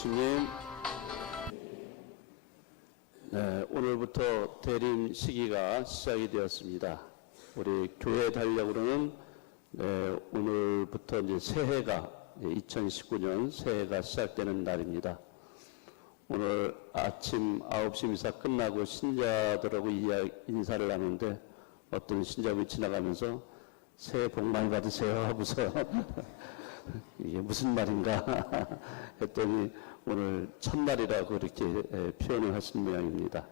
예수님. 네, 오늘부터 대림 시기가 시작이 되었습니다. 우리 교회 달력으로는 오늘부터 이제 새해가 2019년 새해가 시작되는 날입니다. 오늘 아침 9시 미사 끝나고 신자들하고 인사를 나누는데 어떤 신자분이 지나가면서 새해 복 많이 받으세요 하고서 이게 무슨 말인가 했더니 오늘 첫날이라고 이렇게 표현을 하신 모양입니다.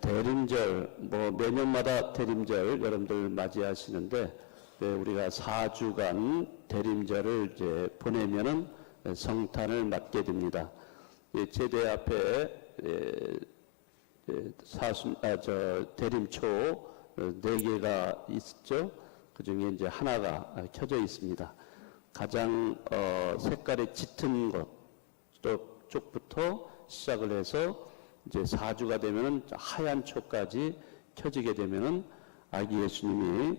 대림절, 매년마다 대림절 여러분들 맞이하시는데 우리가 4주간 대림절을 이제 보내면은 성탄을 맞게 됩니다. 제대 앞에 대림초 4개가 있죠. 그 중에 이제 하나가 켜져 있습니다. 가장 색깔이 짙은 것 쪽부터 시작을 해서 이제 4주가 되면은 하얀 초까지 켜지게 되면은 아기 예수님이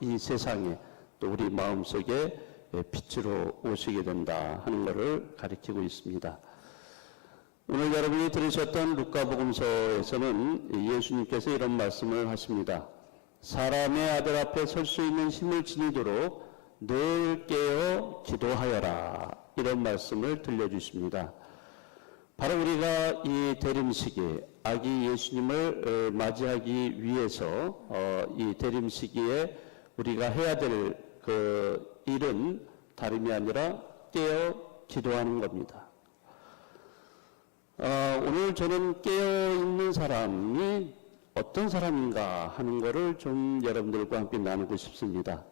이 세상에 또 우리 마음속에 빛으로 오시게 된다 하는 것을 가리키고 있습니다. 오늘 여러분이 들으셨던 루카복음서에서는 예수님께서 이런 말씀을 하십니다. 사람의 아들 앞에 설 수 있는 힘을 지니도록 늘 깨어 기도하여라, 이런 말씀을 들려주십니다. 바로 우리가 이 대림시기 아기 예수님을 맞이하기 위해서 이 대림시기에 우리가 해야 될 그 일은 다름이 아니라 깨어 기도하는 겁니다. 오늘 저는 깨어있는 사람이 어떤 사람인가 하는 것을 좀 여러분들과 함께 나누고 싶습니다.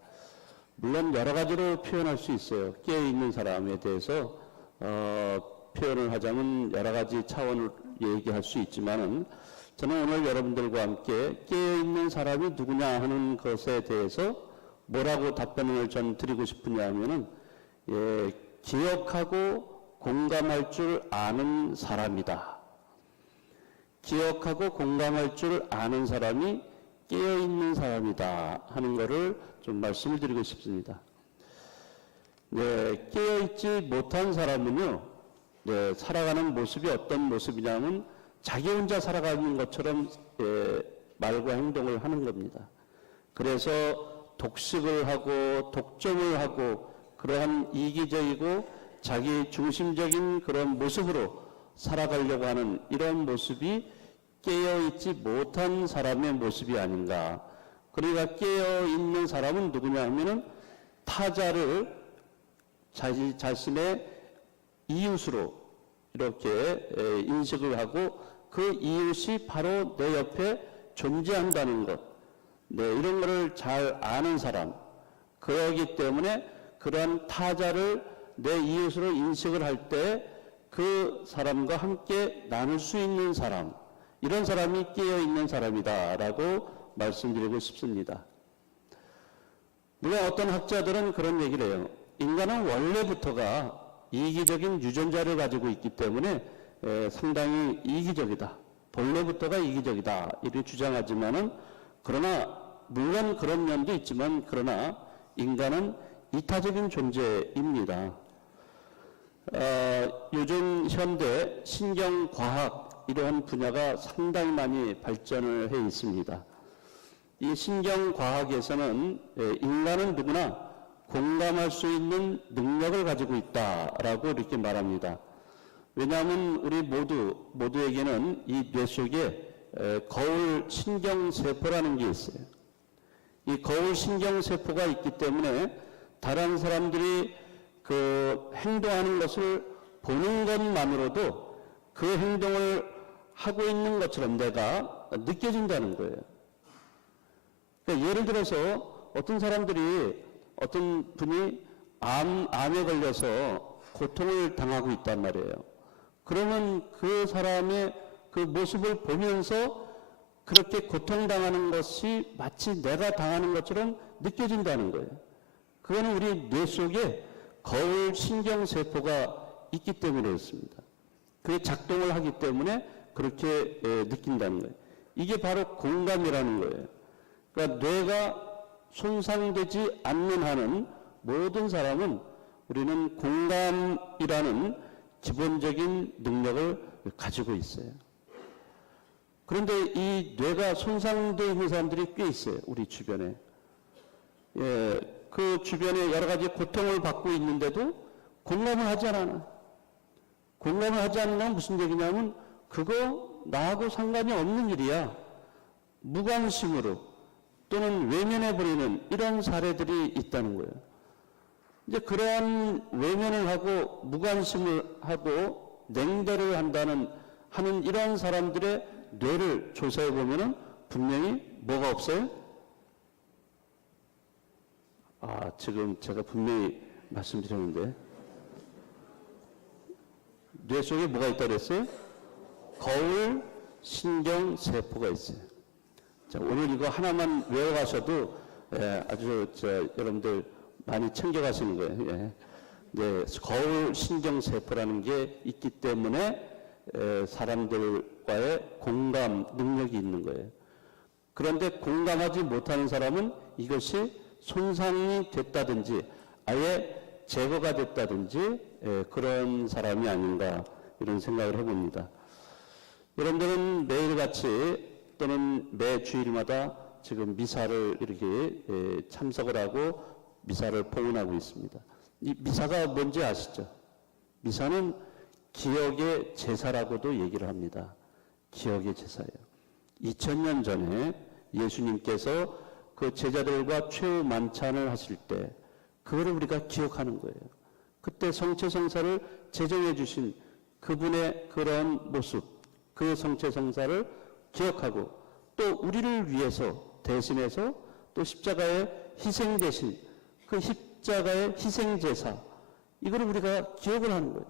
물론 여러 가지로 표현할 수 있어요. 깨어있는 사람에 대해서 표현을 하자면 여러 가지 차원을 얘기할 수 있지만은 저는 오늘 여러분들과 함께 깨어있는 사람이 누구냐 하는 것에 대해서 뭐라고 답변을 전 드리고 싶으냐 하면은 기억하고 공감할 줄 아는 사람이다. 기억하고 공감할 줄 아는 사람이 깨어있는 사람이다 하는 것을 좀 말씀을 드리고 싶습니다. 깨어있지 못한 사람은요, 살아가는 모습이 어떤 모습이냐면 자기 혼자 살아가는 것처럼 말과 행동을 하는 겁니다. 그래서 독식을 하고 독점을 하고 그러한 이기적이고 자기 중심적인 그런 모습으로 살아가려고 하는 이런 모습이 깨어있지 못한 사람의 모습이 아닌가. 그러니까 깨어있는 사람은 누구냐 하면은 타자를 자신의 이웃으로 이렇게 인식을 하고 그 이웃이 바로 내 옆에 존재한다는 것. 이런 것을 잘 아는 사람. 그러기 때문에 그러한 타자를 내 이웃으로 인식을 할 때 그 사람과 함께 나눌 수 있는 사람, 이런 사람이 깨어있는 사람이다라고 말씀드리고 싶습니다. 물론 어떤 학자들은 그런 얘기를 해요. 인간은 원래부터가 이기적인 유전자를 가지고 있기 때문에 상당히 이기적이다. 본래부터가 이기적이다. 이렇게 주장하지만은 그러나 물론 그런 면도 있지만 그러나 인간은 이타적인 존재입니다. 요즘 현대 신경과학 이러한 분야가 상당히 많이 발전을 해 있습니다. 이 신경과학에서는 인간은 누구나 공감할 수 있는 능력을 가지고 있다라고 이렇게 말합니다. 왜냐하면 우리 모두에게는 이 뇌 속에 거울 신경세포라는 게 있어요. 이 거울 신경세포가 있기 때문에 다른 사람들이 그 행동하는 것을 보는 것만으로도 그 행동을 하고 있는 것처럼 내가 느껴진다는 거예요. 그러니까 예를 들어서 어떤 분이 암에 걸려서 고통을 당하고 있단 말이에요. 그러면 그 사람의 그 모습을 보면서 그렇게 고통당하는 것이 마치 내가 당하는 것처럼 느껴진다는 거예요. 그거는 우리 뇌 속에 거울 신경세포가 있기 때문에 그렇습니다. 그게 작동을 하기 때문에 그렇게 느낀다는 거예요. 이게 바로 공감이라는 거예요. 그러니까 뇌가 손상되지 않는 한은 모든 사람은 우리는 공감이라는 기본적인 능력을 가지고 있어요. 그런데 이 뇌가 손상되어 있는 사람들이 꽤 있어요. 우리 주변에. 예, 그 주변에 여러 가지 고통을 받고 있는데도 공감을 하지 않아. 공감을 하지 않는 건 무슨 얘기냐면 그거 나하고 상관이 없는 일이야. 무관심으로 또는 외면해버리는 이런 사례들이 있다는 거예요. 이제 그러한 외면을 하고 무관심을 하고 냉대를 하는 이런 사람들의 뇌를 조사해 보면은 분명히 뭐가 없어요? 지금 제가 분명히 말씀드렸는데 뇌 속에 뭐가 있다고 그랬어요? 거울 신경세포가 있어요. 자, 오늘 이거 하나만 외워가셔도 아주 여러분들 많이 챙겨가시는 거예요. 예. 네, 거울 신경세포라는 게 있기 때문에 사람들과의 공감 능력이 있는 거예요. 그런데 공감하지 못하는 사람은 이것이 손상이 됐다든지 아예 제거가 됐다든지 그런 사람이 아닌가 이런 생각을 해봅니다. 여러분들은 매일같이 또는 매 주일마다 지금 미사를 이렇게 참석을 하고 미사를 봉헌하고 있습니다. 이 미사가 뭔지 아시죠? 미사는 기억의 제사라고도 얘기를 합니다. 기억의 제사예요. 2000년 전에 예수님께서 그 제자들과 최후 만찬을 하실 때 그거를 우리가 기억하는 거예요. 그때 성체성사를 제정해 주신 그분의 그런 모습, 그 성체성사를 기억하고 또 우리를 위해서 대신해서 또 십자가의 희생 대신 그 십자가의 희생제사 이거를 우리가 기억을 하는 거예요.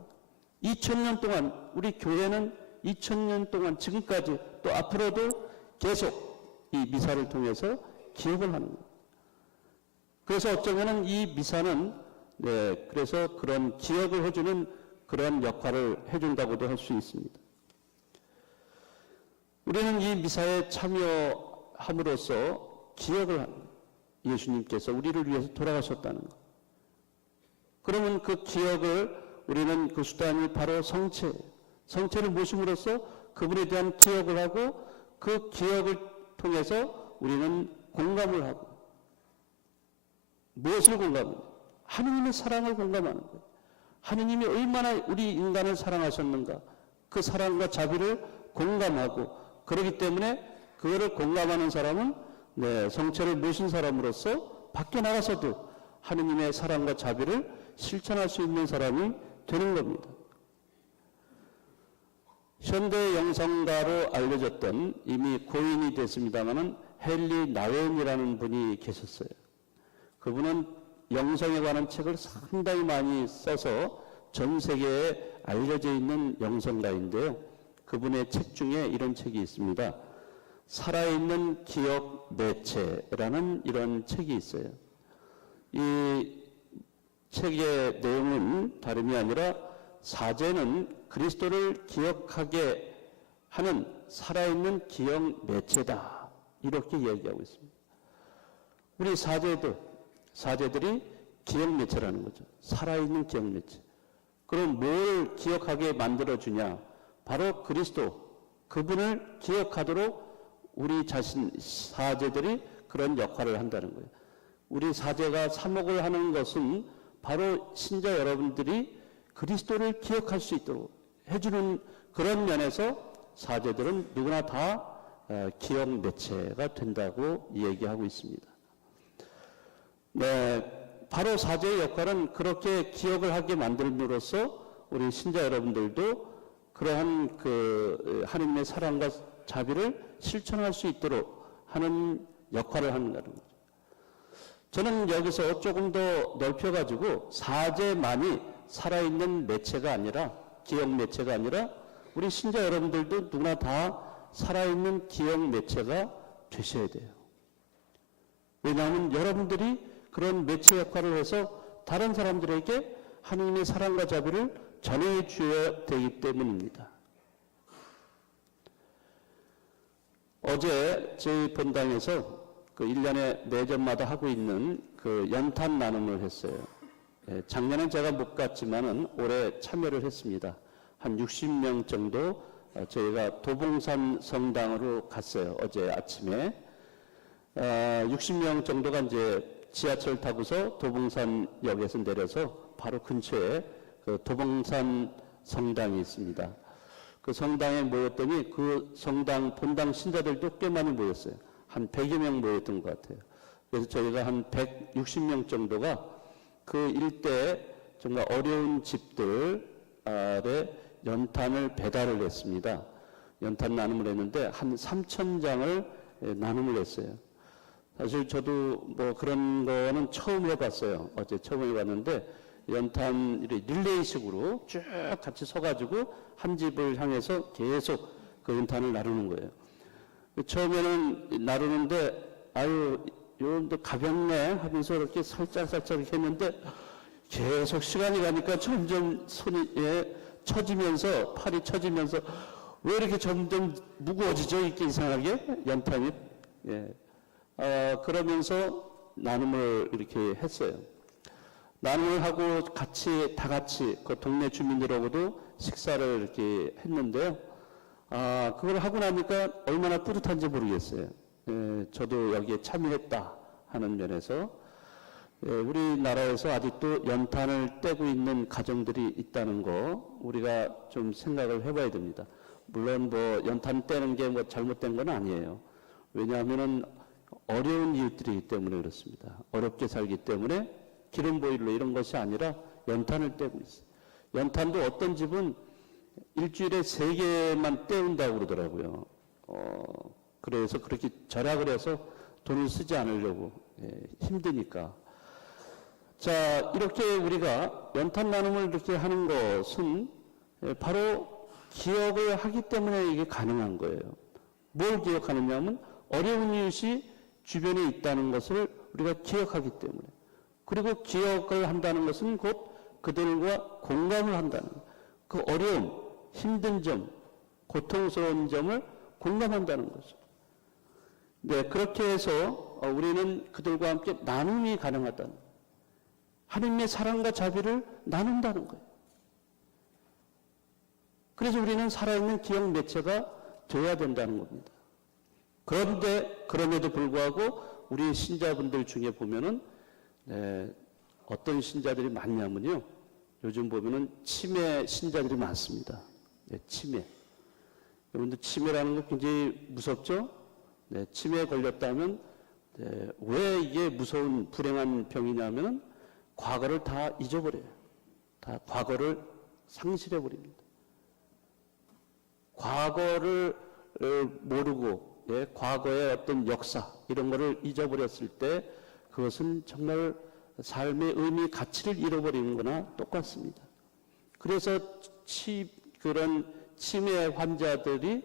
2000년 동안 우리 교회는 2000년 동안 지금까지 또 앞으로도 계속 이 미사를 통해서 기억을 하는 거예요. 그래서 어쩌면은 이 미사는 그래서 그런 기억을 해주는 그런 역할을 해준다고도 할 수 있습니다. 우리는 이 미사에 참여함으로써 기억을 하는 거예요. 예수님께서 우리를 위해서 돌아가셨다는 것. 그러면 그 기억을 우리는 그 수단이 바로 성체를 모심으로써 그분에 대한 기억을 하고 그 기억을 통해서 우리는 공감을 하고 무엇을 공감해요? 하느님의 사랑을 공감하는 거예요. 하느님이 얼마나 우리 인간을 사랑하셨는가 그 사랑과 자비를 공감하고 그렇기 때문에 그거를 공감하는 사람은 성체를 모신 사람으로서 밖에 나가서도 하느님의 사랑과 자비를 실천할 수 있는 사람이 되는 겁니다. 현대 영성가로 알려졌던 이미 고인이 됐습니다마는 헨리 나웬이라는 분이 계셨어요. 그분은 영성에 관한 책을 상당히 많이 써서 전 세계에 알려져 있는 영성가인데요. 그분의 책 중에 이런 책이 있습니다. 살아있는 기억 매체라는 이런 책이 있어요. 이 책의 내용은 다름이 아니라 사제는 그리스도를 기억하게 하는 살아있는 기억 매체다. 이렇게 이야기하고 있습니다. 우리 사제들이 기억 매체라는 거죠. 살아있는 기억 매체. 그럼 뭘 기억하게 만들어주냐? 바로 그리스도, 그분을 기억하도록 우리 사제들이 그런 역할을 한다는 거예요. 우리 사제가 사목을 하는 것은 바로 신자 여러분들이 그리스도를 기억할 수 있도록 해주는 그런 면에서 사제들은 누구나 다 기억 매체가 된다고 얘기하고 있습니다. 바로 사제의 역할은 그렇게 기억을 하게 만들므로써 우리 신자 여러분들도 그러한 그 하느님의 사랑과 자비를 실천할 수 있도록 하는 역할을 한다는 거죠. 저는 여기서 조금 더 넓혀가지고 사제만이 살아있는 매체가 아니라 기억 매체가 아니라 우리 신자 여러분들도 누구나 다 살아있는 기억 매체가 되셔야 돼요. 왜냐하면 여러분들이 그런 매체 역할을 해서 다른 사람들에게 하느님의 사랑과 자비를 전해 주어야 되기 때문입니다. 어제 저희 본당에서 그 1년에 매점마다 하고 있는 그 연탄 나눔을 했어요. 작년엔 제가 못 갔지만은 올해 참여를 했습니다. 한 60명 정도 저희가 도봉산 성당으로 갔어요. 어제 아침에 60명 정도가 이제 지하철 타고서 도봉산역에서 내려서 바로 근처에 그 도봉산 성당이 있습니다. 그 성당에 모였더니 그 성당 본당 신자들도 꽤 많이 모였어요. 한 100여 명 모였던 것 같아요. 그래서 저희가 한 160명 정도가 그 일대에 정말 어려운 집들에 연탄을 배달을 했습니다. 연탄 나눔을 했는데 한 3,000장을 나눔을 했어요. 사실 저도 뭐 그런 거는 처음 해봤어요. 어제 처음 해봤는데 연탄 릴레이식으로 쭉 같이 서가지고 한 집을 향해서 계속 그 연탄을 나누는 거예요. 처음에는 나누는데 아유 요런도 가볍네 하면서 이렇게 살짝살짝 이렇게 했는데 계속 시간이 가니까 점점 손이 처지면서 팔이 처지면서 왜 이렇게 점점 무거워지죠? 이렇게 이상하게 연탄이 그러면서 나눔을 이렇게 했어요. 나눔을 하고 다 같이 그 동네 주민들하고도 식사를 이렇게 했는데요. 그걸 하고 나니까 얼마나 뿌듯한지 모르겠어요. 저도 여기에 참여했다 하는 면에서 우리나라에서 아직도 연탄을 떼고 있는 가정들이 있다는 거 우리가 좀 생각을 해봐야 됩니다. 물론 뭐 연탄 떼는 게 뭐 잘못된 건 아니에요. 왜냐하면은 어려운 이웃들이기 때문에 그렇습니다. 어렵게 살기 때문에 기름 보일러 이런 것이 아니라 연탄을 떼고 있어요. 연탄도 어떤 집은 일주일에 3개만 떼운다고 그러더라고요. 그래서 그렇게 절약을 해서 돈을 쓰지 않으려고 힘드니까. 자, 이렇게 우리가 연탄 나눔을 이렇게 하는 것은 바로 기억을 하기 때문에 이게 가능한 거예요. 뭘 기억하느냐 하면 어려운 이웃이 주변에 있다는 것을 우리가 기억하기 때문에. 그리고 기억을 한다는 것은 곧 그들과 공감을 한다는 거예요. 그 어려움, 힘든 점, 고통스러운 점을 공감한다는 거죠. 네, 그렇게 해서 우리는 그들과 함께 나눔이 가능하다는 거예요. 하느님의 사랑과 자비를 나눈다는 거예요. 그래서 우리는 살아있는 기억 매체가 되어야 된다는 겁니다. 그런데 그럼에도 불구하고 우리 신자분들 중에 보면은 어떤 신자들이 많냐면요. 요즘 보면은 치매 신자들이 많습니다. 치매. 여러분들 치매라는 거 굉장히 무섭죠? 치매에 걸렸다면 왜 이게 무서운 불행한 병이냐면은 과거를 다 잊어버려요. 다 과거를 상실해버립니다. 과거를 모르고 과거의 어떤 역사 이런 거를 잊어버렸을 때 그것은 정말 삶의 의미, 가치를 잃어버리는 거나 똑같습니다. 그래서 그런 치매 환자들이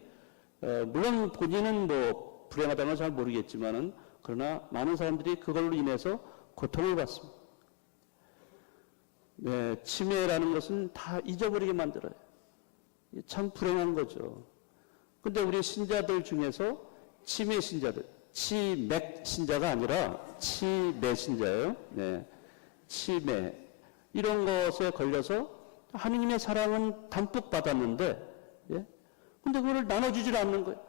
물론 본인은 뭐 불행하다는 건 잘 모르겠지만은 그러나 많은 사람들이 그걸로 인해서 고통을 받습니다. 치매라는 것은 다 잊어버리게 만들어요. 참 불행한 거죠. 근데 우리 신자들 중에서 치매 신자들, 치맥 신자가 아니라 치매 신자예요. 치매. 이런 것에 걸려서 하느님의 사랑은 담뿍 받았는데, 근데 그걸 나눠주질 않는 거예요.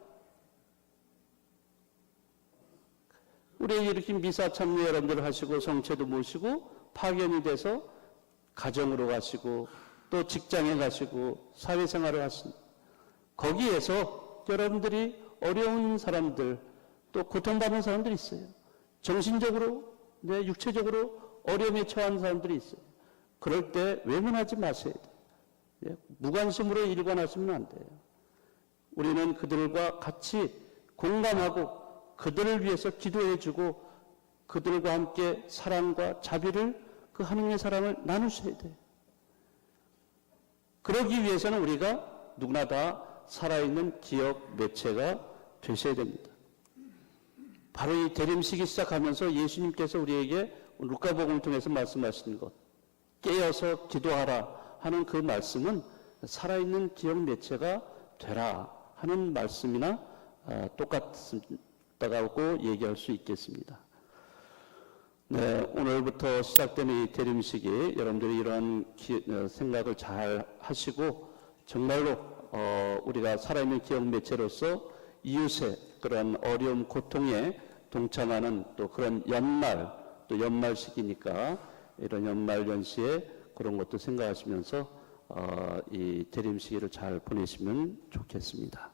우리 이렇게 미사 참여 여러분들 하시고 성체도 모시고 파견이 돼서 가정으로 가시고 또 직장에 가시고 사회생활을 하십니다. 거기에서 여러분들이 어려운 사람들 또 고통받는 사람들이 있어요. 정신적으로, 육체적으로 어려움에 처한 사람들이 있어요. 그럴 때 외면하지 마셔야 돼요. 무관심으로 일관하시면 안 돼요. 우리는 그들과 같이 공감하고 그들을 위해서 기도해주고 그들과 함께 사랑과 자비를 그 하느님의 사랑을 나누셔야 돼요. 그러기 위해서는 우리가 누구나 다 살아있는 기억 매체가 되셔야 됩니다. 바로 이 대림식이 시작하면서 예수님께서 우리에게 루카복음을 통해서 말씀하신 것, 깨어서 기도하라 하는 그 말씀은 살아있는 기억 매체가 되라 하는 말씀이나 똑같다고 얘기할 수 있겠습니다. 네, 오늘부터 시작되는 이 대림식이 여러분들이 이러한 생각을 잘 하시고 정말로 우리가 살아있는 기억 매체로서 이웃의 그런 어려움, 고통에 동참하는 또 그런 연말, 또 연말 시기니까 이런 연말 연시에 그런 것도 생각하시면서 이 대림 시기를 잘 보내시면 좋겠습니다.